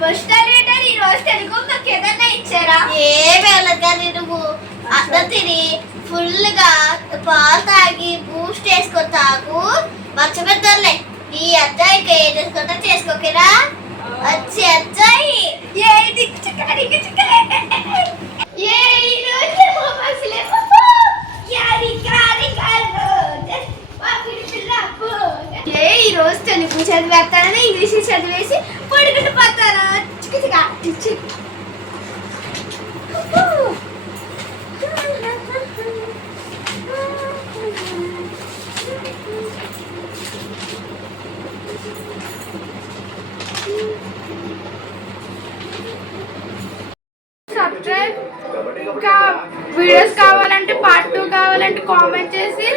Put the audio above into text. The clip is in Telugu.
ఫస్ట్ లీటర్ ఈ రోజు తెలుగు మాకు ఏదైనా ఇచ్చారా? ఏమి వెళ్ళదు కానీ నువ్వు అన్నం తిని ఫుల్ గా పాలు తాగి బూస్ట్ వేసుకో తాగు మర్చిపోతారులే. ఈ అజ్జాయికి ఏం చేసుకుంటా చేసుకోకేరా వచ్చి అజ్జాయి ఈ రోజు తెలుగు చదివేస్తానని ఇంగ్లీష్ చదివేసి పడుకుంటూ పోతాను. సబ్స్క్రైబ్. ఇంకా వీడియోస్ కావాలంటే పార్ట్ 2 కావాలంటే కామెంట్ చేసి